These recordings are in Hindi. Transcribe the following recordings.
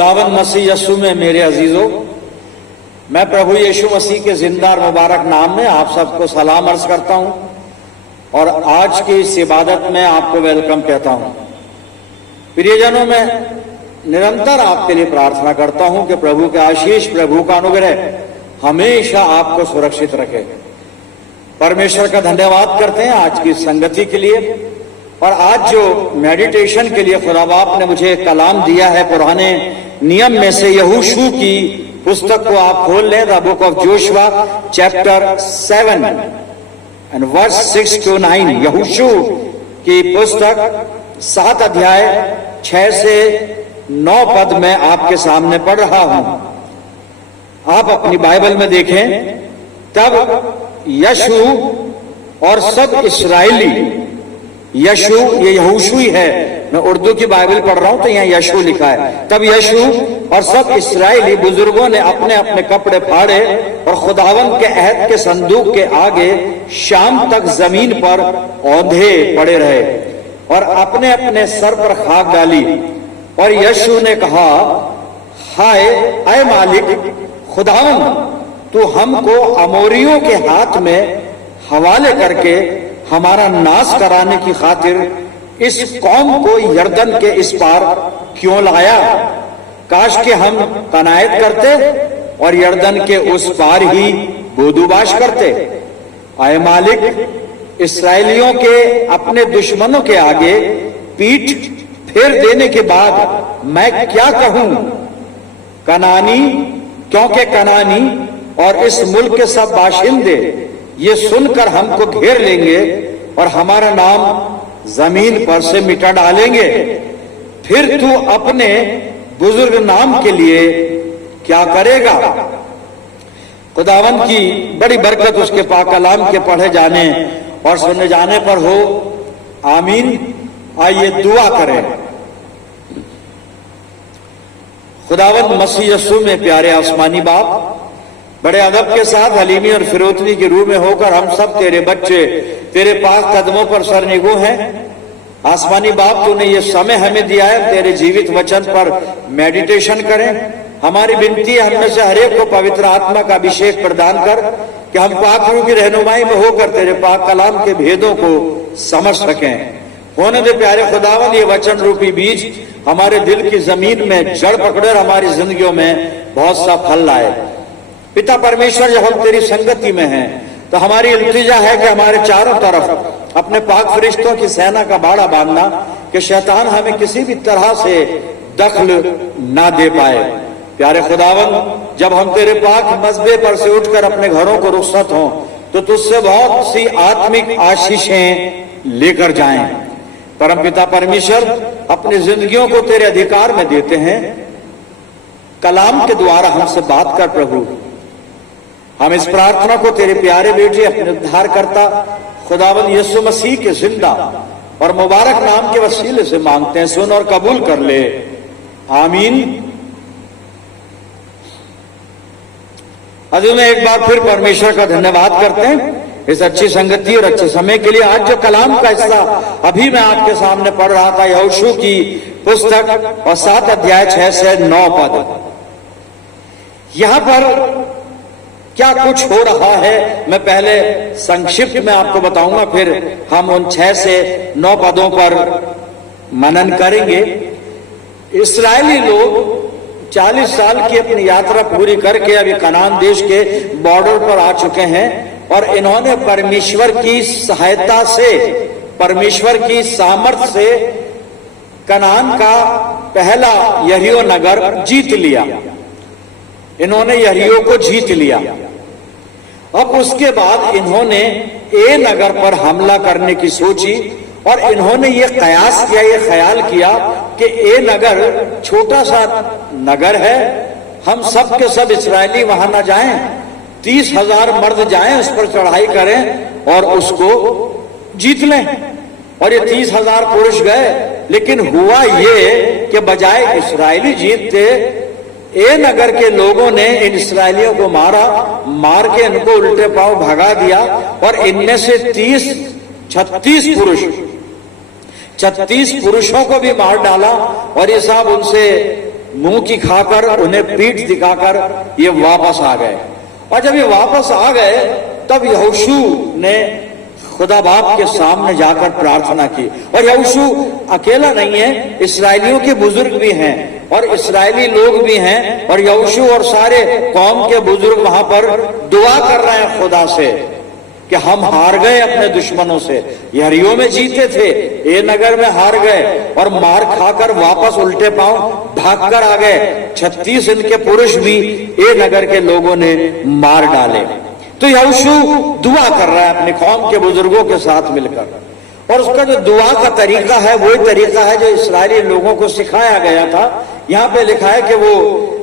खुदावन मसीह यीशु में मेरे अजीजों, मैं प्रभु यीशु मसीह के जिंदा और मुबारक नाम में आप सबको सलाम अर्ज करता हूं और आज की इस इबादत में आपको वेलकम कहता हूं। प्रियजनों, मैं निरंतर आपके लिए प्रार्थना करता हूं कि प्रभु के आशीष, प्रभु का अनुग्रह हमेशा आपको सुरक्षित रखे। परमेश्वर का धन्यवाद करते हैं आज की संगति के लिए और आज जो मेडिटेशन के लिए खुदा बाप ने मुझे कलाम दिया है। पुराने नियम में से यहोशू की पुस्तक को आप खोल लें, the book of Joshua chapter 7 and verse 6 to 9। यहोशू की पुस्तक 7 अध्याय 6 से 9 पद में आपके सामने पढ़ रहा हूं। आप अपनी बाइबल में देखें। तब यशू और सब इस्राएली, यशू ये यहोशू ही है, मैं उर्दू की बाइबल पढ़ रहा हूं तो यहाँ यशू लिखा है। तब यशू और सब इस्राएली बुजुर्गों ने अपने अपने कपड़े फाड़े और खुदावन के अहद के संदूक के आगे शाम तक जमीन पर औंधे पड़े रहे और अपने अपने सर पर खाक डाली। और यशू ने कहा, हाय ऐ मालिक खुदावन, तू हमको अमोरियों के हाथ में हवाले करके हमारा नाश कराने की खातिर इस कौम को यरदन के इस पार क्यों लाया? काश के हम कनायत करते और यरदन के उस पार ही बोदुबाश करते। आए मालिक, इस्राएलियों के अपने दुश्मनों के आगे पीठ फेर देने के बाद मैं क्या कहूं? कनानी, क्योंकि कनानी और इस मुल्क के सब बाशिंदे ये सुनकर हमको घेर लेंगे और हमारा नाम जमीन पर से मिटा डालेंगे। फिर तू अपने बुजुर्ग नाम के लिए क्या करेगा? खुदावन की बड़ी बरकत उसके पाक कलाम के पढ़े जाने और सुने जाने पर हो। आमीन। आइए दुआ करें। खुदावन मसीह यीशु में प्यारे आसमानी बाप, बड़े अदब के साथ हलीमी और फिरोतनी के रूह में होकर हम सब तेरे बच्चे तेरे पास कदमों पर सरनिगो हैं। आसमानी बाप, तूने ये समय हमें दिया है, तेरे जीवित वचन पर मेडिटेशन करें। हमारी विनती है, हम में से हरेक को पवित्र आत्मा का अभिषेक प्रदान कर कि हम पाक रूह की रहनुमाई में होकर तेरे पाक कलाम के भेदों को समझ सकें। होने दे प्यारे खुदावन, ये वचन रूपी बीज हमारे दिल की जमीन में जड़ पकड़े और हमारी जिंदगियों में बहुत सा फल लाए। पिता परमेश्वर, जब हम तेरी संगति में हैं तो हमारी इल्तिजा है कि हमारे चारों तरफ अपने पाक फरिश्तों की सेना का बाड़ा बांधना कि शैतान हमें किसी भी तरह से दखल ना दे पाए। प्यारे खुदावन, जब हम तेरे पाक मज़बे पर से उठकर अपने घरों को रुखसत हों तो तुझसे बहुत सी आत्मिक आशीषें लेकर जाएं। परमपिता परमेश्वर, अपनी जिंदगियों को तेरे अधिकार में देते हैं। कलाम के द्वारा हमसे बात कर प्रभु। हम इस प्रार्थना को तेरे प्यारे बेटे अपने उद्धारकर्ता खुदावन यीशु मसीह के जिंदा और मुबारक नाम के वसीले से मांगते हैं। सुन और कबूल कर ले। आमीन। अभी में एक बार फिर परमेश्वर का धन्यवाद करते हैं इस अच्छी संगति और अच्छे समय के लिए। आज जो कलाम का हिस्सा अभी मैं आपके सामने पढ़ रहा था, यहोशू की पुस्तक और 7 अध्याय 6 से 9 पद। यहां पर क्या कुछ हो रहा है, मैं पहले संक्षिप्त में आपको बताऊंगा, फिर हम उन 6 से 9 पदों पर मनन करेंगे। इस्राएली लोग 40 साल की अपनी यात्रा पूरी करके अभी कनान देश के बॉर्डर पर आ चुके हैं और इन्होंने परमेश्वर की सहायता से, परमेश्वर की सामर्थ्य से कनान का पहला यरीहो नगर जीत लिया। इन्होंने यरीहो को जीत लिया। अब उसके बाद इन्होंने ए नगर पर हमला करने की सोची और इन्होंने ये कयास किया, ये ख्याल किया कि ए नगर छोटा सा नगर है, हम सब के सब इस्राएली वहां ना जाएं, 30,000 मर्द जाएं, उस पर चढ़ाई करें और उसको जीत लें। और ये 30,000 पुरुष गए, लेकिन हुआ ये कि बजाय इस्राएली जीतते, ए नगर के लोगों ने इन इस्राएलियों को मारा, मार के इनको उल्टे पांव भगा दिया और इनमें से 36 पुरुषों को भी मार डाला। और ये साहब उनसे मुंह की खाकर, उन्हें पीठ दिखाकर ये वापस आ गए। और जब ये वापस आ गए तब यहोशू ने खुदा बाप के सामने जाकर प्रार्थना की। और यहोशू अकेला नहीं है, इसराइलियों के बुजुर्ग भी हैं और इसराइली लोग भी हैं, और यहोशू और सारे कौम के बुजुर्ग वहां पर दुआ कर रहे हैं खुदा से कि हम हार गए अपने दुश्मनों से। यरीहो में जीते थे, ए नगर में हार गए और मार खाकर वापस उल्टे पांव भागकर आ गए। 36 इनके पुरुष भी ए नगर के लोगों ने मार डाले। तो यहोशू दुआ कर रहा है अपने कौम के बुजुर्गों के साथ मिलकर, और उसका जो दुआ का तरीका है वही तरीका है जो इस्राएली लोगों को सिखाया गया था। यहाँ पे लिखा है कि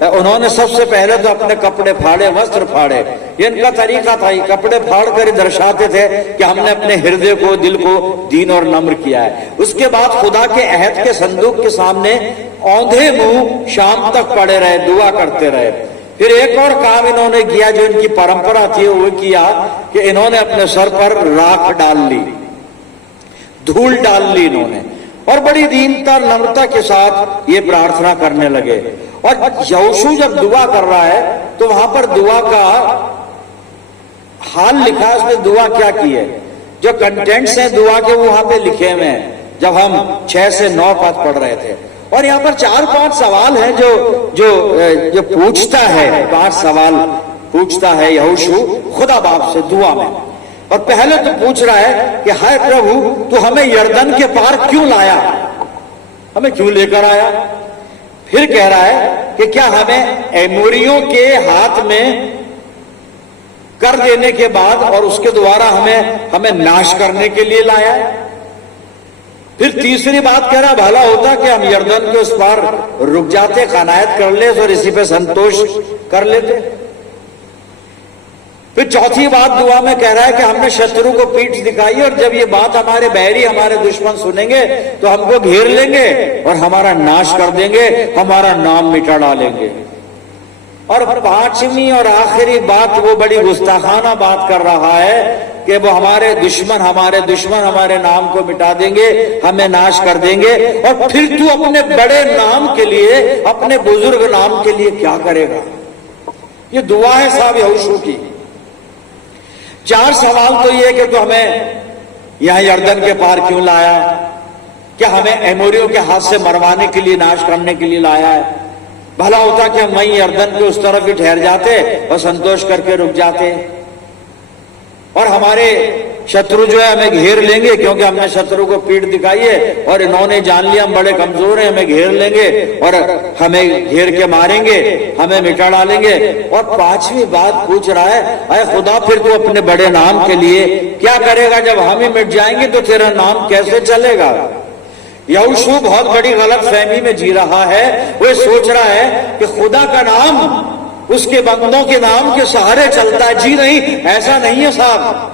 उन्होंने सबसे पहले तो अपने कपड़े फाड़े, वस्त्र फाड़े। ये इनका तरीका था, ये कपड़े फाड़ कर दर्शाते थे कि हमने अपने हृदय को, दिल को दीन और नम्र किया है। उसके बाद खुदा के अहद के संदूक के सामने औंधे मुंह शाम तक पड़े रहे, दुआ करते रहे। फिर एक और काम इन्होंने किया जो इनकी परंपरा थी, वो किया कि इन्होंने अपने सर पर राख डाल ली, धूल डाल ली इन्होंने, और बड़ी दीनता नम्रता के साथ ये प्रार्थना करने लगे। और यहोशू जब दुआ कर रहा है तो वहां पर दुआ का हाल लिखा है, उसने दुआ क्या की है, जो कंटेंट्स हैं दुआ के वो वहां पे लिखे हुए हैं जब हम 6 से 9 पद पढ़ रहे थे। और यहाँ पर 4-5 सवाल हैं जो पूछता है, 5 सवाल पूछता है यहोशू खुदा बाप से दुआ में। और पहले तो पूछ रहा है कि हाय प्रभु, तू हमें यरदन के पार क्यों लाया, हमें क्यों लेकर आया। फिर कह रहा है कि क्या हमें एमोरियों के हाथ में कर देने के बाद और उसके द्वारा हमें नाश करने के लिए लाया है। फिर तीसरी बात कह रहा, भला होता कि हम यरदन के उस पार रुक जाते, कनायत कर ले और इसी पे संतोष कर लेते। फिर चौथी बात दुआ में कह रहा है कि हमने शत्रु को पीठ दिखाई और जब ये बात हमारे बैरी, हमारे दुश्मन सुनेंगे तो हमको घेर लेंगे और हमारा नाश कर देंगे, हमारा नाम मिटा डालेंगे। और 5वीं और आखिरी बात वो बड़ी गुस्ताखाना बात कर रहा है कि वो हमारे दुश्मन हमारे नाम को मिटा देंगे, हमें नाश कर देंगे, और फिर तू अपने बड़े नाम के लिए, अपने बुजुर्ग नाम के लिए क्या करेगा। ये दुआ है साहब यहोशू की। 4 सवाल तो ये कि तो हमें यहां यरदन के पार क्यों लाया, क्या हमें एमोरियों के हाथ से मरवाने के लिए, नाश करने के लिए लाया है। भला होता कि हम वहीं यरदन के उस तरफ भी ठहर जाते और संतोष करके रुक जाते, और हमारे शत्रु जो है हमें घेर लेंगे क्योंकि हमने शत्रु को पीठ दिखाई है और इन्होंने जान लिया हम बड़े कमजोर हैं, हमें घेर लेंगे और हमें घेर के मारेंगे, हमें मिटा डालेंगे। और 5वीं बात पूछ रहा है, अरे खुदा फिर तू अपने बड़े नाम के लिए क्या करेगा, जब हम ही मिट जाएंगे तो तेरा नाम कैसे चलेगा। यहोशू बहुत बड़ी गलत फहमी में जी रहा है। वो सोच रहा है कि खुदा का नाम उसके बंदों के नाम के सहारे चलता है। जी नहीं, ऐसा नहीं है साहब।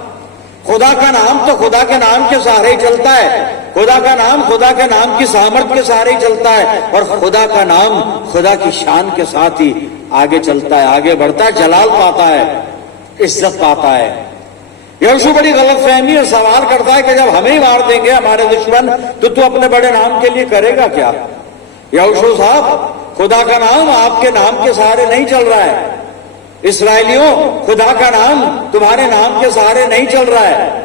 खुदा का नाम तो खुदा के नाम के सहारे ही चलता है। खुदा का नाम खुदा के नाम की सामर्थ के सहारे ही चलता है, और खुदा का नाम खुदा की शान के साथ ही आगे चलता है, आगे बढ़ता है, जलाल पाता है, इज्जत पाता है। यहोशू बड़ी गलतफहमी और सवाल करता है कि जब हमें ही मार देंगे हमारे दुश्मन, तो तू अपने बड़े नाम के लिए करेगा क्या। यहोशू साहब, खुदा का नाम आपके नाम के सहारे नहीं चल रहा है। इसराइलियों, खुदा का नाम तुम्हारे नाम के सहारे नहीं चल रहा है।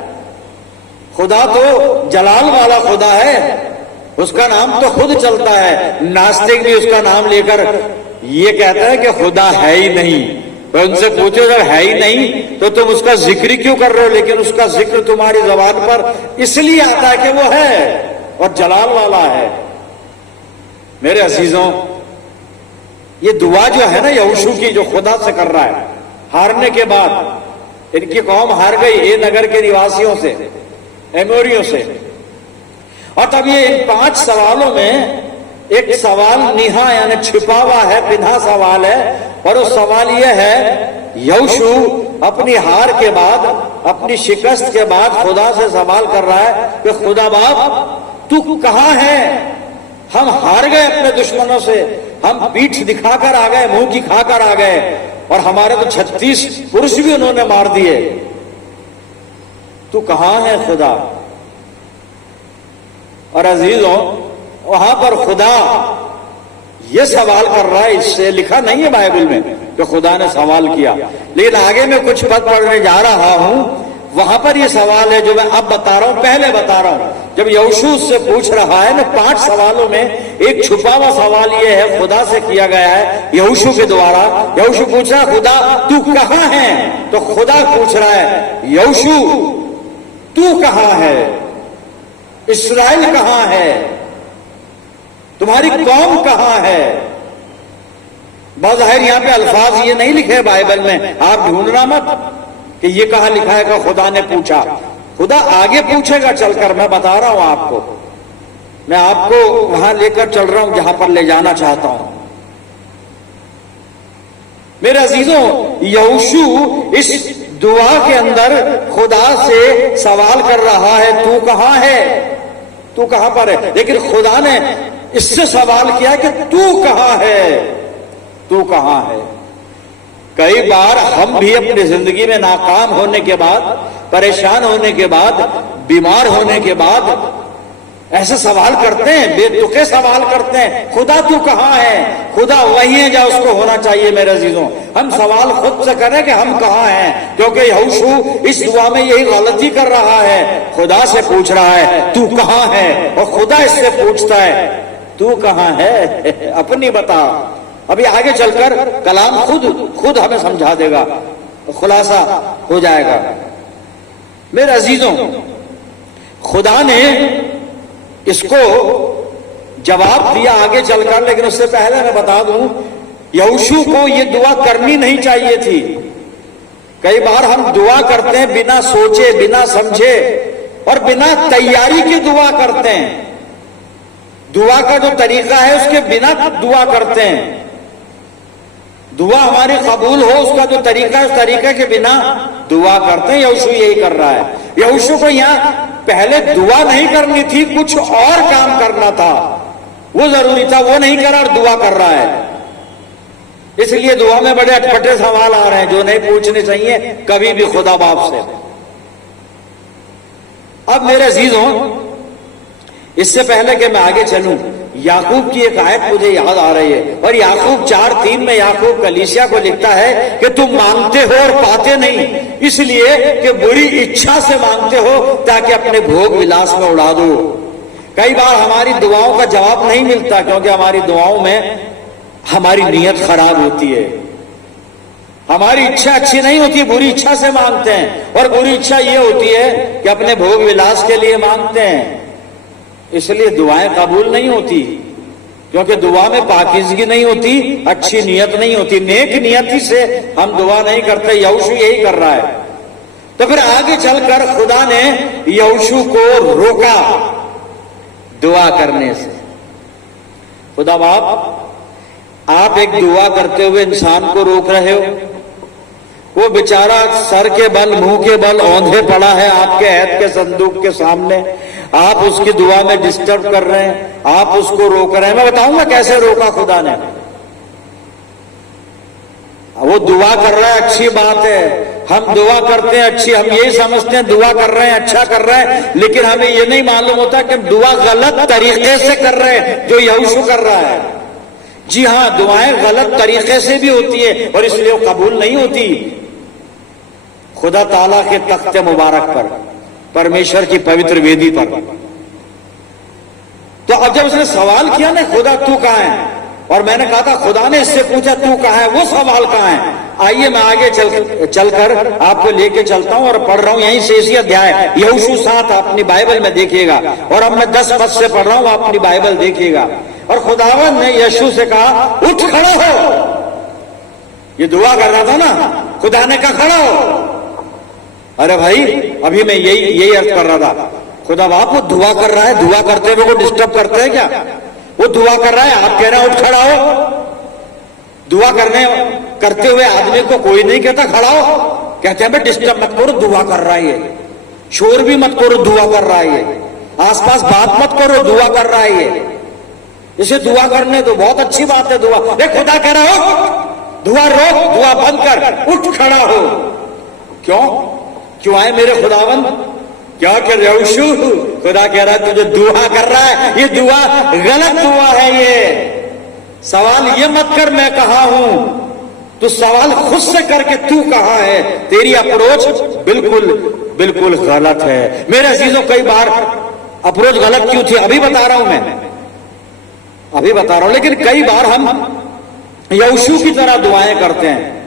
खुदा तो जलाल वाला खुदा है, उसका नाम तो खुद चलता है। नास्तिक भी उसका नाम लेकर ये कहता है कि खुदा है ही नहीं। तो उनसे पूछो, जब है ही नहीं तो तुम उसका जिक्र क्यों कर रहे हो। लेकिन उसका जिक्र तुम्हारी जबान पर इसलिए आता है कि वो है और जलाल वाला है। मेरे अजीजों, ये दुआ जो है ना यहोशू की, जो खुदा से कर रहा है, हारने के बाद इनकी कौम हार गई ए नगर के निवासियों से, एमोरियों से। और तब ये इन 5 सवालों में एक सवाल निहा यानी छिपा हुआ है, बिना सवाल है। और वो सवाल ये है, यहोशू अपनी हार के बाद, अपनी शिकस्त के बाद खुदा से सवाल कर रहा है कि खुदा बाप तू कहां है। हम हार गए अपने दुश्मनों से, हम पीठ दिखाकर आ गए, मुंह की खाकर आ गए, और हमारे तो 36 पुरुष भी उन्होंने मार दिए। तू कहां है खुदा। और अजीजों, वहां पर खुदा ये सवाल कर रहा है, इससे लिखा नहीं है बाइबल में कि खुदा ने सवाल किया। लेकिन आगे मैं कुछ पद पढ़ने जा रहा हूं, वहां पर ये सवाल है जो मैं अब बता रहा हूं, पहले बता रहा हूं। जब यहोशू से पूछ रहा है ना, 5 सवालों में एक छुपा हुआ सवाल ये है, खुदा से किया गया है यहोशू के द्वारा। यहोशू पूछ रहा है, खुदा तू कहां है? तो खुदा पूछ रहा है, यहोशू तू कहां है? इस्राएल कहां है? तुम्हारी कौम कहां है? बाज़ाहिर यहां पे अल्फाज ये नहीं लिखे बाइबल में, आप ढूंढना मत कि ये कहां लिखा है कि खुदा ने पूछा। खुदा आगे पूछेगा चलकर, मैं बता रहा हूं आपको, मैं आपको वहां लेकर चल रहा हूं जहां पर ले जाना चाहता हूं। मेरे अजीजों, यहोशू इस दुआ के अंदर खुदा से सवाल कर रहा है, तू कहां है? तू कहां पर है? लेकिन खुदा ने इससे सवाल किया कि तू कहां है? तू कहां है? कई बार हम भी अपनी जिंदगी में नाकाम होने के बाद, परेशान होने के बाद, बीमार होने के बाद ऐसे सवाल करते हैं, बेतुके सवाल करते हैं, खुदा तू कहां है? खुदा वही है जहां उसको होना चाहिए। मेरे अजीजों, हम सवाल खुद से करें कि हम कहां हैं, क्योंकि यहोशू इस दुआ में यही गलती कर रहा है, खुदा से पूछ रहा है तू कहां है, और खुदा इससे पूछता है तू कहां है? अपनी बता। अभी आगे चलकर कलाम खुद हमें समझा देगा, खुलासा हो जाएगा। मेरे अजीजों, खुदा ने इसको जवाब दिया आगे चलकर, लेकिन उससे पहले मैं बता दूं, यहोशू को यह दुआ करनी नहीं चाहिए थी। कई बार हम दुआ करते हैं बिना सोचे, बिना समझे और बिना तैयारी के दुआ करते हैं। दुआ का जो तरीका है उसके बिना दुआ करते हैं। दुआ हमारी कबूल हो उसका जो तरीका है, उस तरीके के बिना दुआ करते हैं। यहोशू यही कर रहा है। यहोशू को यहां पहले दुआ नहीं करनी थी, कुछ और काम करना था, वो जरूरी था, वो नहीं करा और दुआ कर रहा है। इसलिए दुआ में बड़े अटपटे सवाल आ रहे हैं जो नहीं पूछने चाहिए कभी भी खुदा बाप से। अब मेरे अजीजों, इससे पहले कि मैं आगे चलूं, याकूब की एक आयत मुझे याद आ रही है, और याकूब 4:3 में याकूब कलीसिया को लिखता है कि तुम मांगते हो और पाते नहीं, इसलिए कि बुरी इच्छा से मांगते हो ताकि अपने भोग विलास में उड़ा दो। कई बार हमारी दुआओं का जवाब नहीं मिलता क्योंकि हमारी दुआओं में हमारी नीयत खराब होती है, हमारी इच्छा अच्छी नहीं होती, बुरी इच्छा से मांगते हैं। और बुरी इच्छा ये होती है कि अपने भोग विलास के लिए मांगते हैं, इसलिए दुआएं कबूल नहीं होती, क्योंकि दुआ में पाकीज़गी नहीं होती, अच्छी नियत नहीं होती, नेक नियति से हम दुआ नहीं करते। यहोशू यही कर रहा है। तो फिर आगे चलकर खुदा ने यहोशू को रोका दुआ करने से। खुदा बाप, आप एक दुआ करते हुए इंसान को रोक रहे हो, वो बेचारा सर के बल, मुंह के बल औंधे पड़ा है आपके ऐत के संदूक के सामने, आप उसकी दुआ में डिस्टर्ब कर रहे हैं, आप उसको रोक रहे हैं। मैं बताऊंगा कैसे रोका खुदा ने। वो दुआ कर रहा है, अच्छी बात है, हम दुआ करते हैं अच्छी, हम यही समझते हैं दुआ कर रहे हैं, अच्छा कर रहे हैं, लेकिन हमें ये नहीं मालूम होता कि दुआ गलत तरीके से कर रहे हैं जो यहोशू कर रहा है। जी हां, दुआएं गलत तरीके से भी होती है और इसलिए वो कबूल नहीं होती। खुदा ताला के तख्त मुबारक पर, परमेश्वर की पवित्र वेदी पर। तो अब जब उसने सवाल किया ना, खुदा तू कहां है, और मैंने कहा था खुदा ने इससे पूछा तू कहां है, वो सवाल कहां है। आइए मैं आगे चलकर आपको लेके चलता हूं और पढ़ रहा हूं यहीं से इसी अध्याय यहोशू 7 अपनी बाइबल में देखिएगा, और अब मैं 10 पद से पढ़ रहा हूं, अपनी बाइबल देखिएगा। और खुदावन ने यहोशू से कहा उठ खड़ा हो। ये दुआ कर रहा था ना, खुदा ने कहा खड़ा हो। अरे भाई, अभी मैं यही अर्थ कर रहा था, खुदा बाप वो दुआ कर रहा है, दुआ करते हुए को डिस्टर्ब करते हैं क्या? वो दुआ कर रहा है, आप कह रहे हैं उठ खड़ा हो। दुआ करते हुए आदमी को कोई नहीं कहता खड़ा हो, कहते हैं डिस्टर्ब मत करो, दुआ कर रहा है, शोर भी मत करो, दुआ कर रहा है, आसपास बात मत करो, दुआ कर रहा है। इसे दुआ करने तो बहुत अच्छी बात है दुआ। खुदा कह रहा हो दुआ रोक, दुआ बंद कर, उठ खड़ा हो। क्यों आए मेरे खुदावन? क्या कर रहे हो? खुदा कह रहा है तुझे दुआ कर रहा है, ये दुआ गलत दुआ है, सवाल ये मत कर मैं कहां हूं, तू सवाल खुद से करके तू कहां है। तेरी अप्रोच बिल्कुल बिल्कुल गलत है। मेरे अजीजों, कई बार अप्रोच गलत क्यों थी अभी बता रहा हूं, मैं अभी बता रहा हूं। लेकिन कई बार हम यहोशू की तरह दुआएं करते हैं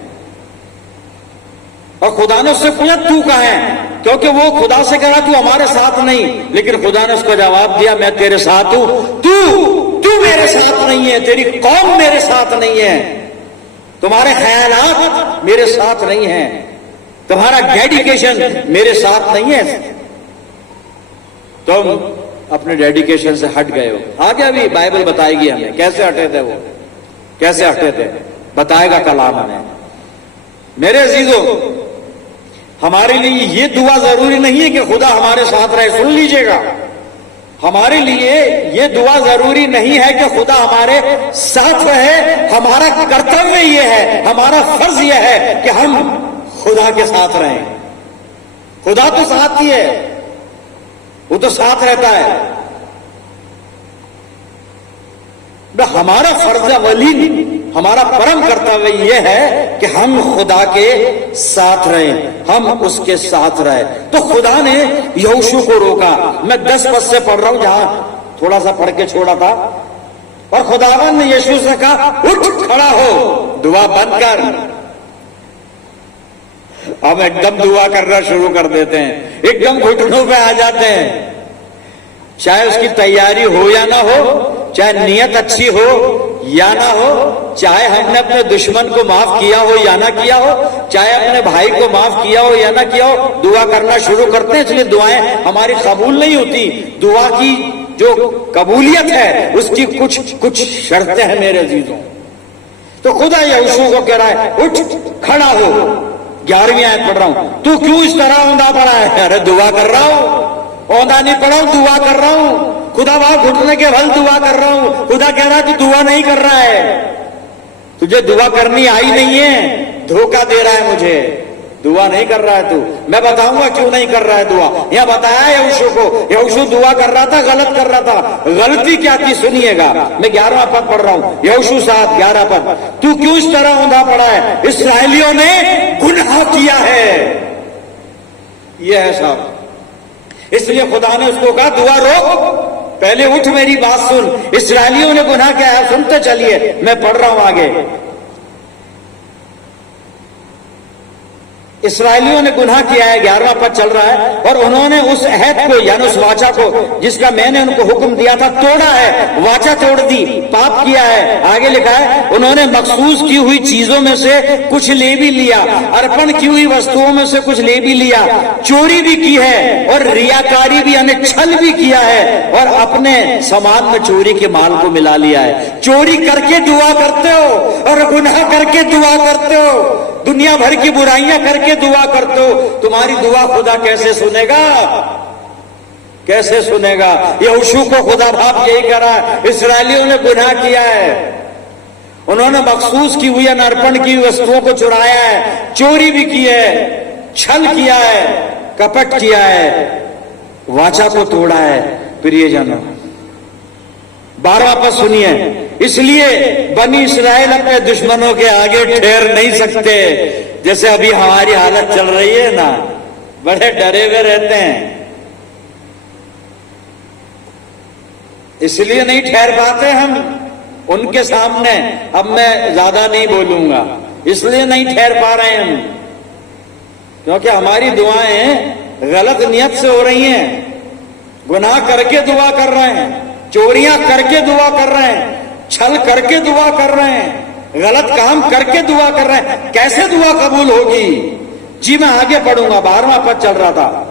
और खुदा ने उससे पूछा तू कहां है, क्योंकि वो खुदा से कह रहा तू हमारे साथ नहीं, लेकिन खुदा ने उसको जवाब दिया मैं तेरे साथ हूं। तू मेरे साथ नहीं है, तेरी कौम मेरे साथ नहीं है, तुम्हारे ख्यालात मेरे साथ नहीं है, तुम्हारा डेडिकेशन मेरे साथ नहीं है, तुम अपने डेडिकेशन से हट गए हो। आगे अभी बाइबल बताएगी हमें कैसे हटे थे वो, कैसे हटे थे, बताएगा कलाम हमें। मेरे अजीजों, हमारे लिए ये दुआ जरूरी नहीं है कि खुदा हमारे साथ रहे। सुन लीजिएगा, हमारे लिए ये दुआ जरूरी नहीं है कि खुदा हमारे साथ रहे। हमारा कर्तव्य ये है, हमारा फर्ज ये है कि हम खुदा के साथ रहें। खुदा तो साथ ही है, वो तो साथ रहता है। हमारा फर्ज वली, हमारा परम कर्तव्य यह है कि हम खुदा के साथ रहें, हम उसके साथ रहे। तो खुदा ने यहोशू को रोका। मैं 10 पद से पढ़ रहा हूं, जहां थोड़ा सा पढ़ के छोड़ा था। और खुदावन ने यीशु से कहा उठ खड़ा हो, दुआ बंद कर। हम एकदम दुआ करना शुरू कर देते हैं, एकदम घुटनों पे आ जाते हैं, चाहे उसकी तैयारी हो या ना हो, चाहे नियत अच्छी हो या ना हो, चाहे हमने अपने दुश्मन को माफ किया हो या ना किया हो, चाहे अपने भाई को माफ किया हो या ना किया हो, दुआ करना शुरू करते हैं। इसलिए दुआएं हमारी कबूल नहीं होती। दुआ की जो कबूलियत है उसकी कुछ शर्तें हैं मेरे अजीजों। तो खुदा यहोशू को कह रहा है उठ खड़ा हो। 11वीं आयत पढ़ रहा हूं। तू क्यों इस तरह औंधा पड़ा है? अरे दुआ कर रहा हूं, औंधा नहीं पड़ा हूं, दुआ कर रहा हूं। खुदा वहां घुटने के बल दुआ कर रहा हूं। खुदा कह रहा है तू दुआ नहीं कर रहा है, तुझे दुआ करनी आई नहीं है, धोखा दे रहा है मुझे, दुआ नहीं कर रहा है तू। मैं बताऊंगा क्यों नहीं कर रहा है दुआ। यहां बताया यहोशू को, यहोशू दुआ कर रहा था, गलत कर रहा था। गलती क्या थी सुनिएगा। मैं 11वां पद पढ़ रहा हूं, यहोशू 7 11 पद। तू क्यों इस तरह औंधा पड़ा है? इस्राएलियों ने गुनाह किया है। यह है साहब, इसलिए खुदा ने उसको कहा दुआ रोक, पहले उठ मेरी बात सुन। इस्राएलियों ने गुनाह किया है, सुनते चलिए, मैं पढ़ रहा हूं आगे। इस्राएलियों ने गुनाह किया है, 11वां पद चल रहा है। और उन्होंने उस अहद को यानी उस वाचा को जिसका मैंने उनको हुक्म दिया था तोड़ा है, वाचा तोड़ दी, पाप किया है। आगे लिखा है उन्होंने मखसूस की हुई चीजों में से कुछ ले भी लिया, अर्पण की हुई वस्तुओं में से कुछ ले भी लिया, चोरी भी की है और रियाकारी भी यानी छल भी किया है और अपने सामान में चोरी के माल को मिला लिया है। चोरी करके दुआ करते हो और गुनाह करके दुआ करते हो, दुनिया भर की बुराइयां करके दुआ करते हो। तुम्हारी दुआ खुदा कैसे सुनेगा? कैसे सुनेगा? यहोशू को खुदा बाप यही करा, इस्राएलियों ने गुनाह किया है, उन्होंने मखसूस की हुई अर्पण की वस्तुओं को चुराया है, चोरी भी की है, छल किया है, कपट किया है, वाचा को तोड़ा है। प्रियजनों 12वां पद सुनिए। इसलिए बनी इस्राएल अपने दुश्मनों के आगे ठहर नहीं सकते। जैसे अभी हमारी हालत चल रही है ना, बड़े डरे हुए रहते हैं, इसलिए नहीं ठहर पाते हम उनके सामने। अब मैं ज्यादा नहीं बोलूंगा, इसलिए नहीं ठहर पा रहे हम, क्योंकि हमारी दुआएं गलत नियत से हो रही हैं। गुनाह करके दुआ कर रहे हैं, चोरियां करके दुआ कर रहे हैं, छल करके दुआ कर रहे हैं, गलत काम करके दुआ कर रहे हैं। कैसे दुआ कबूल होगी? जी मैं आगे पढ़ूंगा, 12वां पद चल रहा था,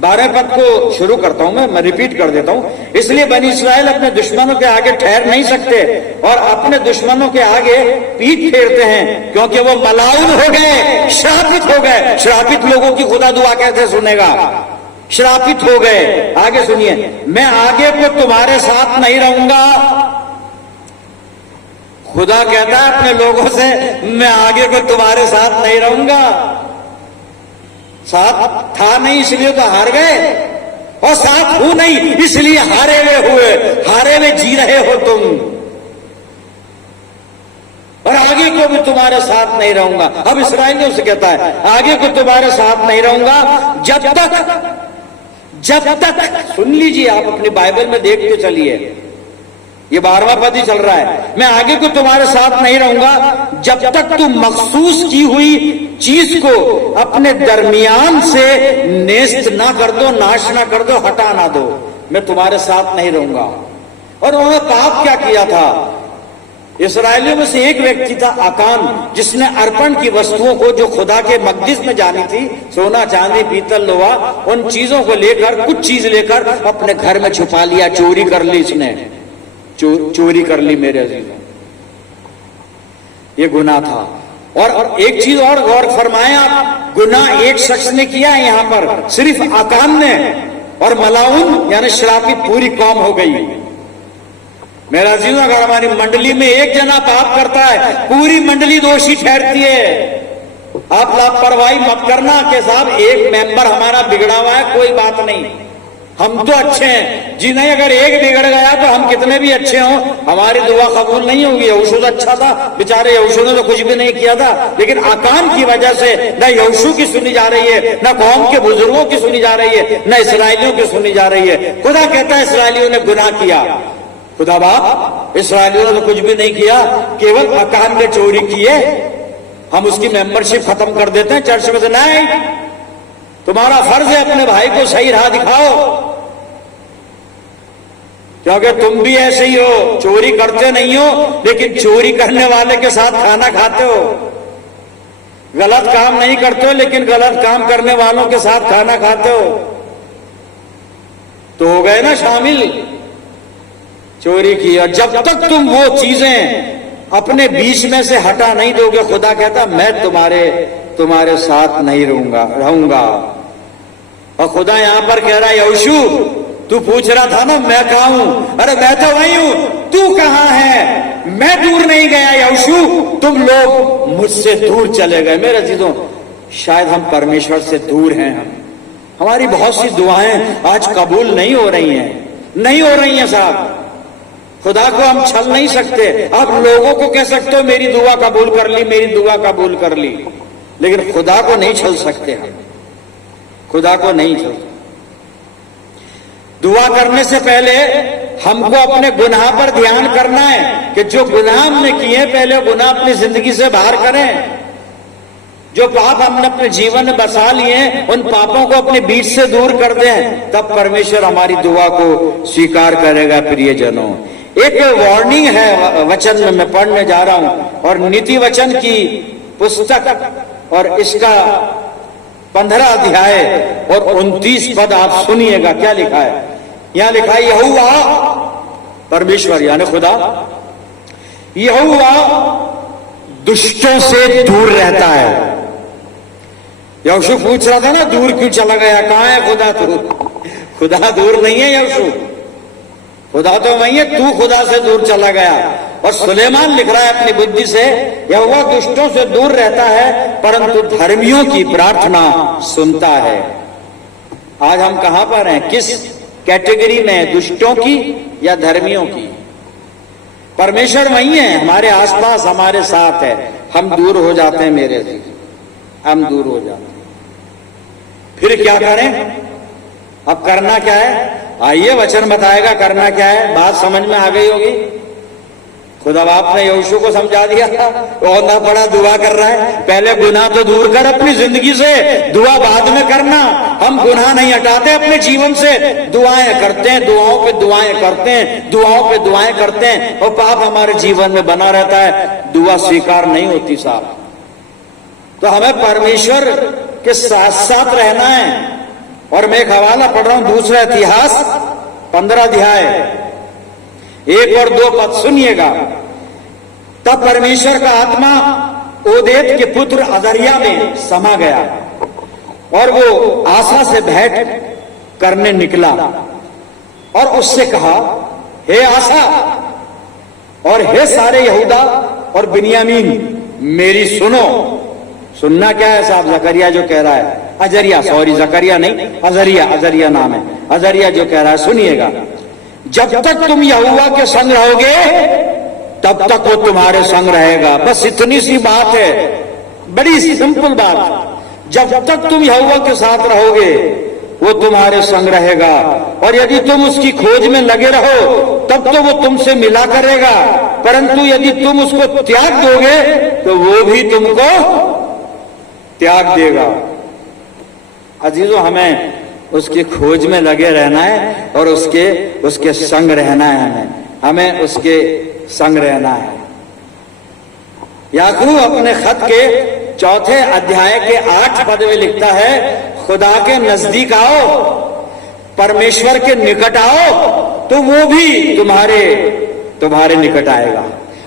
12वें पद को शुरू करता हूं मैं रिपीट कर देता हूं। इसलिए बनी इस्राएल अपने दुश्मनों के आगे ठहर नहीं सकते और अपने दुश्मनों के आगे पीठ फेरते हैं, क्योंकि वो मलाउन हो गए, श्रापित हो गए। श्रापित लोगों की खुदा दुआ कैसे सुनेगा? श्रापित हो गए। आगे सुनिए, मैं आगे को तुम्हारे साथ नहीं रहूंगा। खुदा कहता है अपने लोगों से, मैं आगे को तुम्हारे साथ नहीं रहूंगा। साथ था नहीं इसलिए तो हार गए, और साथ हूं नहीं इसलिए हारे हुए जी रहे हो तुम। और आगे को भी तुम्हारे साथ नहीं रहूंगा। अब इस्राएलियों से कहता है आगे को तुम्हारे साथ नहीं रहूंगा जब तक सुन लीजिए, आप अपनी बाइबल में देखते चलिए, ये 12वां पद ही चल रहा है। मैं आगे को तुम्हारे साथ नहीं रहूंगा जब तक तुम मखसूस की हुई चीज को अपने दरमियान से नेस्त ना कर दो, नाश ना कर दो, हटा ना दो, मैं तुम्हारे साथ नहीं रहूंगा। और उन्होंने पाप क्या किया था? इस्राएलियों में से एक व्यक्ति था आकान, जिसने अर्पण की वस्तुओं को जो खुदा के मकदिस में जानी थी, सोना चांदी पीतल लोहा, उन चीजों को लेकर, कुछ चीज लेकर अपने घर में छुपा लिया, चोरी कर ली इसने, चोरी कर ली मेरे अजीजों, ये गुनाह था। और एक चीज और गौर फरमाएं आप, गुनाह एक शख्स ने किया है यहां पर, सिर्फ आकान ने, और मलाउन यानी शराबी पूरी कौम हो गई। मेरा अजीजों, अगर हमारी मंडली में एक जना पाप करता है, पूरी मंडली दोषी ठहरती है। आप लापरवाही मत करना कि साहब एक मेंबर हमारा बिगड़ा हुआ है, कोई बात नहीं, हम तो अच्छे हैं जी। नहीं, अगर एक बिगड़ गया तो हम कितने भी अच्छे हों, हमारी दुआ कबूल नहीं होगी। यहोशू तो अच्छा था, बेचारे यहोशू ने तो कुछ भी नहीं किया था, लेकिन आकान की वजह से न यहोशू की सुनी जा रही है, न कौम के बुजुर्गों की सुनी जा रही है, न इसराइलियों की सुनी जा रही है। खुदा कहता है इसराइलियों ने गुनाह किया। खुदा बाप, इसराइलियों ने तो कुछ भी नहीं किया, केवल आकान ने चोरी की है। हम उसकी मेंबरशिप खत्म कर देते हैं चर्च में से। नहीं, तुम्हारा फर्ज है अपने भाई को सही राह दिखाओ, क्योंकि तुम भी ऐसे ही हो, चोरी करते नहीं हो, लेकिन चोरी करने वाले के साथ खाना खाते हो। गलत काम नहीं करते हो, लेकिन गलत काम करने वालों के साथ खाना खाते हो, तो हो गए ना शामिल। चोरी की, और जब तक तुम वो चीजें अपने बीच में से हटा नहीं दोगे, खुदा कहता मैं तुम्हारे साथ नहीं रहूंगा। और खुदा यहां पर कह रहा है यहोशू, तू पूछ रहा था ना मैं कहां हूं, अरे मैं तो वही हूं, तू कहां है? मैं दूर नहीं गया यहोशू, तुम लोग मुझसे दूर चले गए। मेरे अजीजों, शायद हम परमेश्वर से दूर हैं। हमारी बहुत सी दुआएं आज कबूल नहीं हो रही हैं साहब। खुदा को हम छल नहीं सकते। आप लोगों को कह सकते हो मेरी दुआ कबूल कर ली, मेरी दुआ कबूल कर ली, लेकिन खुदा को नहीं छल सकते हम, खुदा को नहीं छल। दुआ करने से पहले हमको अपने गुनाह पर ध्यान करना है कि जो गुनाह हमने किए, पहले गुनाह अपनी जिंदगी से बाहर करें। जो पाप हमने अपने जीवन में बसा लिए, उन पापों को अपने बीच से दूर कर दें, तब परमेश्वर हमारी दुआ को स्वीकार करेगा। प्रियजनों, एक वार्निंग है वचन में मैं पढ़ने जा रहा हूं, और नीति वचन की पुस्तक और इसका 15 अध्याय और 29 पद आप सुनिएगा। क्या लिखा है? यहां लिखा है यहोवा, परमेश्वर यानी खुदा, यहोवा दुष्टों से दूर रहता है। यहोशू पूछ रहा था ना दूर क्यों चला गया, कहां है खुदा? खुदा दूर नहीं है यहोशू, खुदा तो वही है, तू खुदा से दूर चला गया। और सुलेमान लिख रहा है अपनी बुद्धि से, यहोवा दुष्टों से दूर रहता है परंतु धर्मियों की प्रार्थना सुनता है। आज हम कहां पर हैं? किस कैटेगरी में? दुष्टों की या धर्मियों की? परमेश्वर वही है, हमारे आसपास, हमारे साथ है। हम दूर हो जाते हैं मेरे जी, हम दूर हो जाते हैं। फिर क्या करें? अब करना क्या है? आइए वचन बताएगा करना क्या है। बात समझ में आ गई होगी। खुदा बाप ने यहोशू को समझा दिया था, और ना पड़ा दुआ कर रहा है। पहले गुनाह तो दूर कर अपनी जिंदगी से, दुआ बाद में करना। हम गुनाह नहीं हटाते अपने जीवन से, दुआएं करते हैं, दुआओं पे दुआएं करते हैं, दुआओं पे दुआएं करते हैं, और पाप हमारे जीवन में बना रहता है, दुआ स्वीकार नहीं होती साहब। तो हमें परमेश्वर के साथ साथ रहना है। और मैं एक हवाला पढ़ रहा हूं, दूसरा इतिहास 15 अध्याय 1 और 2 पद सुनिएगा। तब परमेश्वर का आत्मा ओदेद के पुत्र अजरिया में समा गया, और वो आसा से भेंट करने निकला और उससे कहा, हे आसा और हे सारे यहूदा और बिन्यामीन, मेरी सुनो। सुनना क्या है साहब? जकरिया जो कह रहा है, अजरिया, सॉरी जकरिया नहीं, अजरिया नाम है। अजरिया जो कह रहा है, सुनिएगा। जब तक तुम यहोवा के संग रहोगे तब तक वो तुम्हारे संग रहेगा। बस इतनी सी बात है, बड़ी सिंपल बात। जब तक तुम यहोवा के साथ रहोगे वो तुम्हारे संग रहेगा, और यदि तुम उसकी खोज में लगे रहो तब तो वो तुमसे मिला करेगा, परंतु यदि तुम उसको त्याग दोगे तो वो भी तुमको त्याग देगा। अजीजों, हमें उसकी खोज में लगे रहना है और उसके संग रहना है। हमें उसके संग रहना है। याकूब अपने खत के 4 अध्याय के 8 पद में लिखता है, खुदा के नजदीक आओ, परमेश्वर के निकट आओ तो वो भी तुम्हारे निकट आएगा।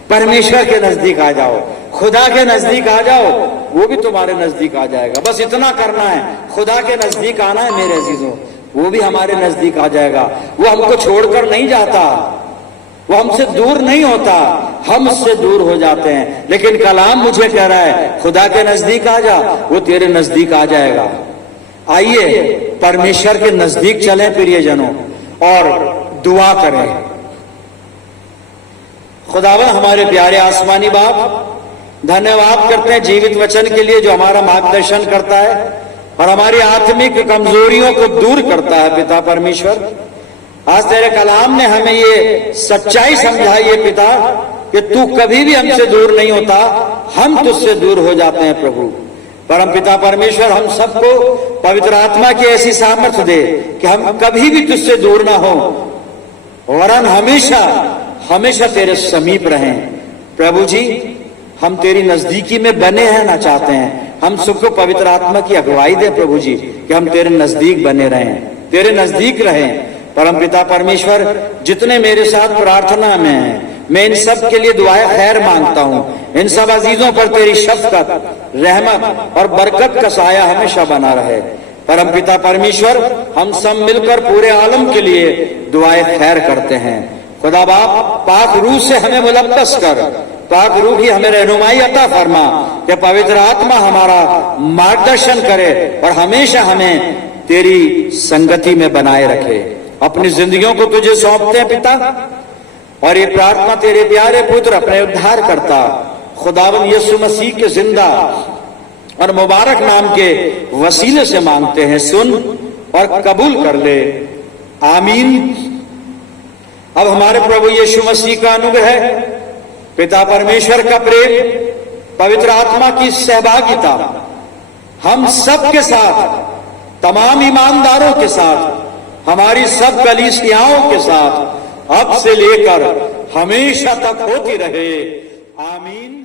परमेश्वर के नजदीक आ जाओ, खुदा के नजदीक आ जाओ, वो भी तुम्हारे नजदीक आ जाएगा। बस इतना करना है, खुदा के नजदीक आना है मेरे अजीजों, वो भी हमारे नजदीक आ जाएगा। वो हमको छोड़कर नहीं जाता, वो हमसे दूर नहीं होता, हम उससे दूर हो जाते हैं। लेकिन कलाम मुझे कह रहा है, खुदा के नजदीक आ जा, वो तेरे नजदीक आ जाएगा। आइए परमेश्वर के नजदीक चलें प्रियजनों और दुआ करें। खुदावन हमारे प्यारे आसमानी बाप, धन्यवाद करते हैं जीवित वचन के लिए जो हमारा मार्गदर्शन करता है और हमारी आत्मिक कमजोरियों को दूर करता है। पिता परमेश्वर, आज तेरे कलाम ने हमें ये सच्चाई समझाई है पिता कि तू कभी भी हमसे दूर नहीं होता, हम तुझसे दूर हो जाते हैं। प्रभु परम पिता परमेश्वर, हम सबको पवित्र आत्मा की ऐसी सामर्थ्य दे कि हम कभी भी तुझसे दूर ना हो, वरन हमेशा हमेशा तेरे समीप रहें। प्रभु जी, हम तेरी नजदीकी में बने रहना चाहते हैं। हम सबको पवित्र आत्मा की अगुवाई दे प्रभु जी कि हम तेरे नजदीक बने रहें, तेरे नजदीक रहें। परम पिता परमेश्वर, जितने मेरे साथ प्रार्थना में हैं, मैं इन सब के लिए दुआए खैर मांगता हूं। इन सब अजीजों पर तेरी शफकत, रहमत और बरकत का साया हमेशा बना रहे। परम पिता परमेश्वर, हम सब मिलकर पूरे आलम के लिए दुआए खैर करते हैं। खुदा बाप, पाक रूह से हमें मुलब्बस कर, पाक रूह की हमें रहनुमाई अता फरमा कि पवित्र आत्मा हमारा मार्गदर्शन करे और हमेशा हमें तेरी संगति में बनाए रखे। अपनी जिंदगियों को तुझे सौंपते हैं पिता, और ये प्रार्थना तेरे प्यारे पुत्र अपने उद्धार करता खुदावन यीशु मसीह के जिंदा और मुबारक नाम के वसीले से मांगते हैं। सुन और कबूल कर ले, आमीन। अब हमारे प्रभु यीशु मसीह का अनुग्रह, पिता परमेश्वर का प्रेम, पवित्र आत्मा की सहभागिता हम सब के साथ, तमाम ईमानदारों के साथ, हमारी सब कलीसियाओं के साथ अब से लेकर हमेशा तक होती रहे। आमीन।